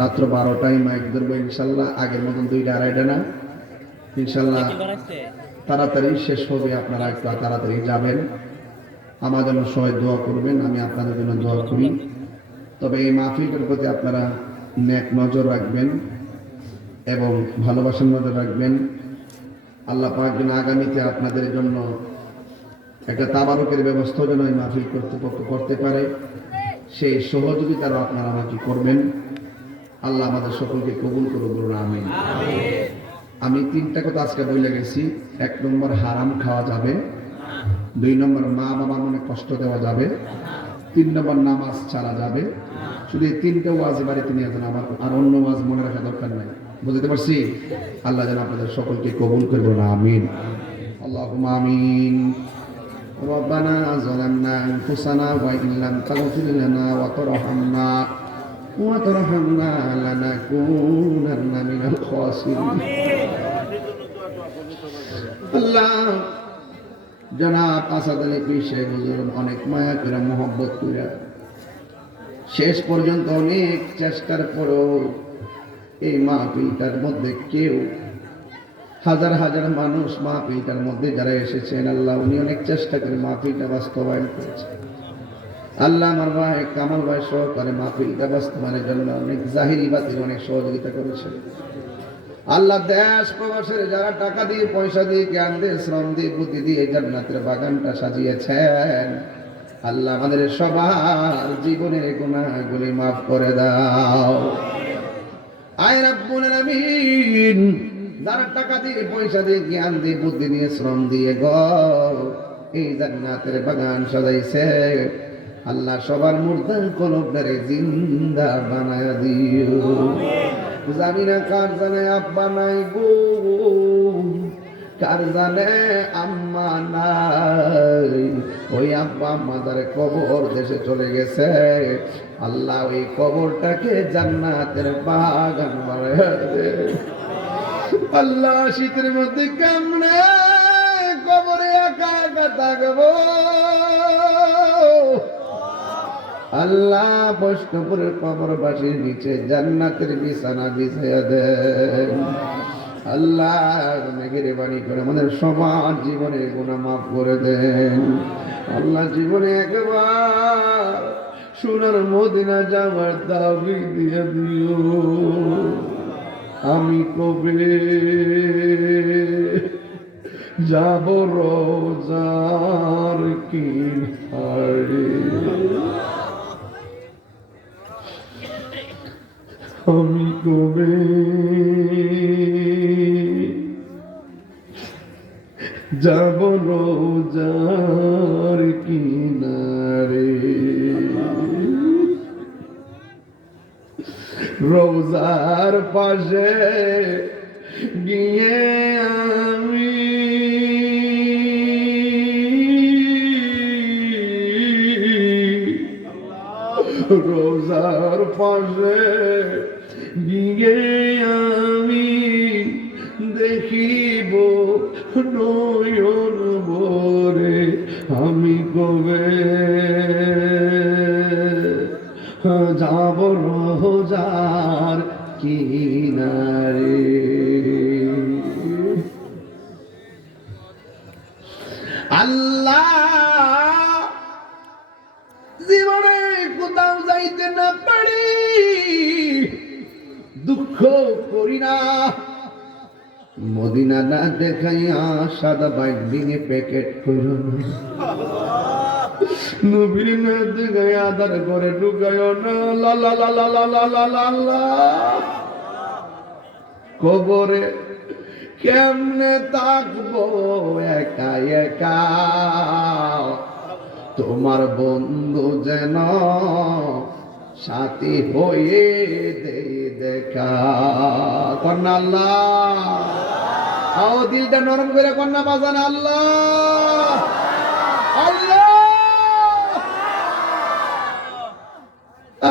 রাত্র বারোটায় মাইক ধরবো ইনশাল্লাহ আগের মতন দুইটা আড়াইটা না। ইনশাল্লাহ তাড়াতাড়ি শেষ হবে আপনারা একটু তাড়াতাড়ি যাবেন। আমার জন্য সবাই দোয়া করবেন আমি আপনাদের জন্য দোয়া করি। তবে এই মাহফিলের প্রতি আপনারা নেক নজর রাখবেন এবং ভালোবাসার নজর রাখবেন। আল্লাহ পাক যেন আগামীতে আপনাদের জন্য একটা তাবারকের ব্যবস্থা যেন এই মাহফিল কর্তৃপক্ষ করতে পারে। সেই সহযোগিতারও আপনারা আমাকে করবেন আল্লাহ আমাদের সকলকে কবুল করুন বলুন আমিন আমি তিনটা কথা আজকে বলে গেছি এক নম্বর হারাম খাওয়া যাবে দুই নম্বর মা বাবা মনে কষ্ট দেওয়া যাবে তিন নম্বর নামাজ ছাড়া যাবে শুধু এই তিনটা ওয়াজ বাড়িতে নিয়ে যান আমার আর অন্য ওয়াজ মনে রাখা দরকার নাই বুঝতে পারছি আল্লাহ যেন আপনাদের সকলকে কবুল করবো না আমিন আল্লাহ আমিন ربنا ظلمنا أنفسنا وإن لم تغفر لنا وترحمنا وترحمنا لنكونن من الخاسرين আল্লাহ জনাব আসাদ আলী পীর শেখ হুজুর অনেক মায়া করে মোহব্বত করে শেষ পর্যন্ত অনেক চেষ্টার পরেও এই মাহফিলটার মধ্যে কেউ হাজার হাজার মানুষ মাহফিলটার মধ্যে যারা এসেছেন আল্লাহ উনি অনেক চেষ্টা করে মাহফিলটা বাস্তবায়ন করেছেন আল্লাহ আমার ভাই কামাল ভাই সহকারে মাহফিলটা বাস্তবায়নের জন্য অনেক জাহিরি বাতিল, অনেক সহযোগিতা করেছেন। আল্লাহ দেশ প্রবাসের যারা টাকা দিয়ে, পয়সা দিয়ে, জ্ঞান দিয়ে, শ্রম দিয়ে, বুদ্ধি দিয়ে জান্নাতের বাগানটা সাজিয়েছেন, আল্লাহ আমাদের সবার জীবনের গুণাগুলি মাফ করে দাও। আয় রাব্বুল আলামিন, যারা টাকা দিয়ে, পয়সা দিয়ে, জ্ঞান দিয়ে, বুদ্ধি দিয়ে, শ্রম দিয়ে গ, এই জান্নাতের বাগান সাজাইছে। আল্লাহ সবার মুর্দার কলবটারে জিন্দা বানায় দিও। জানি না কার জানে আব্বা নাই গো? কার জানে আম্মা নাই? ওই আব্বা যারে কবর দেশে চলে গেছে। আল্লাহ ওই কবরটাকে জান্নাতের বাগান বানায় দে। আল্লাহ শীতের মধ্যে কেমনে কবরে একা একা থাকব? আল্লাহ বৈষ্ণবপুরের কবরবাসীর নিচে জান্নাতের বিছানা বিছাইয়া দেন। আল্লাহ মেঘেরে বাণী করে আমাদের সবার জীবনের গুণা মাফ করে দেন। আল্লাহ জীবনে একবার সোনার মদিনা যাওয়ার দাবি দিয়ে দিও। আমি কবে যাব রোজার কিনারে? আমি কবে যাব রোজার কিনারে রোজার পাশে গিয়ে রোজার পাশে গিয়ে আমি দেখিব নয়ন বরে আমি কবে যাব রোজার কিনারে যাইতে না পারি। দুঃখ করি না। মদিনা না দেখাইয়া সাদা বাইক ভেঙে প্যাকেট না। দেখাই না লা লা লা লা লা লা লা লা। কবরে কেমনে থাকব? একা একা। তোমার বন্ধু যেন সাথী হয়ে দে দেখা। কন্যা আল্লাহ। আও দিলটা নরম করে কন্যা বাজান আল্লাহ। আল্লাহ।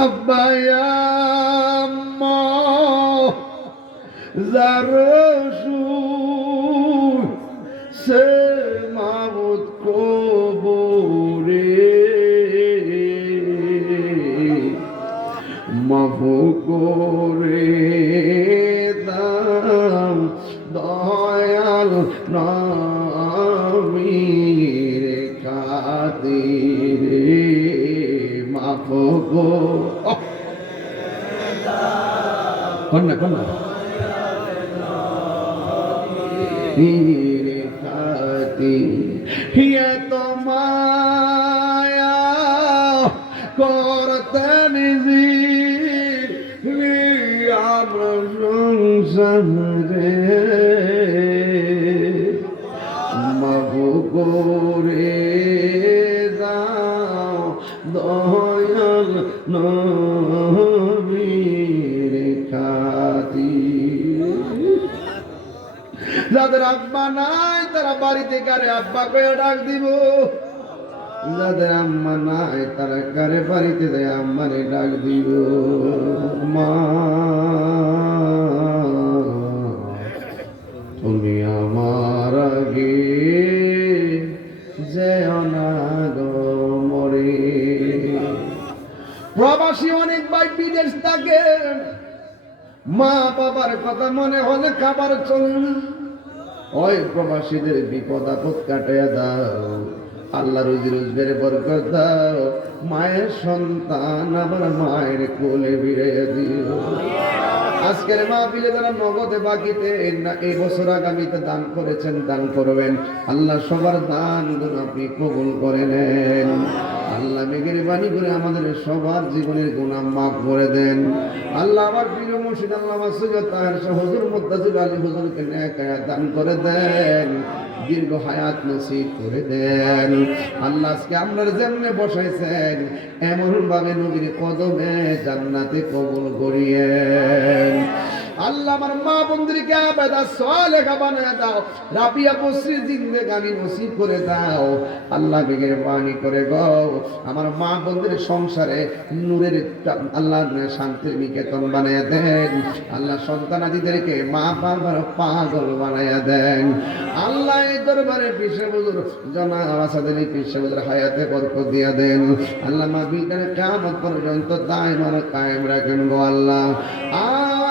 আব্বায়া জারসুল করে দাও দয়াল নবীর খাতিরে মাফু গো। কন্যা কন্যা তীরে খাতি হিয়া তো মায়া করতে নিজি সংসারে মাগো করে দাও দয়াল নবীর খাতির যাদের আব্বা নাই, তারা বাড়িতে কারে আব্বা কয়ে ডাক দিব। যাদের আম্মা নাই, তারা কারে বাড়িতে দেয় আম্মারে ডাক দিব, মা। তুমি আমার আগে যেও না মরে। প্রবাসী অনেক ভাই বিদেশ থাকে। মা বাবার কথা মনে হলে খাবার চলে না। ওই প্রবাসীদের বিপদ আপদ কাটাইয়া দাও। আল্লাহ রুজি রোজগারে বরকত মায়ের সন্তান আবার মায়ের কোলে বিড়াইয়া দিও। আজকের মা বিলে যারা নগদে বাকিতে এই বছর আগামীতে দান করেছেন, দান করবেন। আল্লাহ সবার দান আপনি কবুল করে নেন। আল্লাহ মেঘের বাণী করে আমাদের সবার জীবনের গুণা মাফ করে দেন। আল্লাহ আমার প্রিয় মুর্শিদ, আল্লাহ মাসুদ তাহের হুজুর মুদ্দাজুল আলী হুজুরকে নেকায়া দান করে দেন। দীর্ঘ হায়াত নসিব করে দেন। আল্লাহ আজকে আপনার যেমনে বসাইছেন এমন ভাবে নবীর কদমে জান্নাতে কবল করিয়েন। আল্লাহ আমার মা বন্ধুকে আবেদা সালেহা বানায় দাও। রাবিয়া বসরি জিন্দেগানি নসিব করে দাও। আল্লাহ বেগের বাণী করে গো। আমার মা বন্ধুর সংসারে নূরের আল্লাহ শান্তির নিকেতন বানায় দেন। আল্লাহ সন্তানাদিদেরকে মা বাবার পাগল বানায় দেন। আল্লাহ এই দরবারে পিসে জনা আসাদের পিসে বুজুর হায়াতে বরকত দিয়া দেন। আল্লাহ মা বিলকানে কামত পর্যন্ত দায় মার কায়েম রাখেন গো আল্লাহ। আর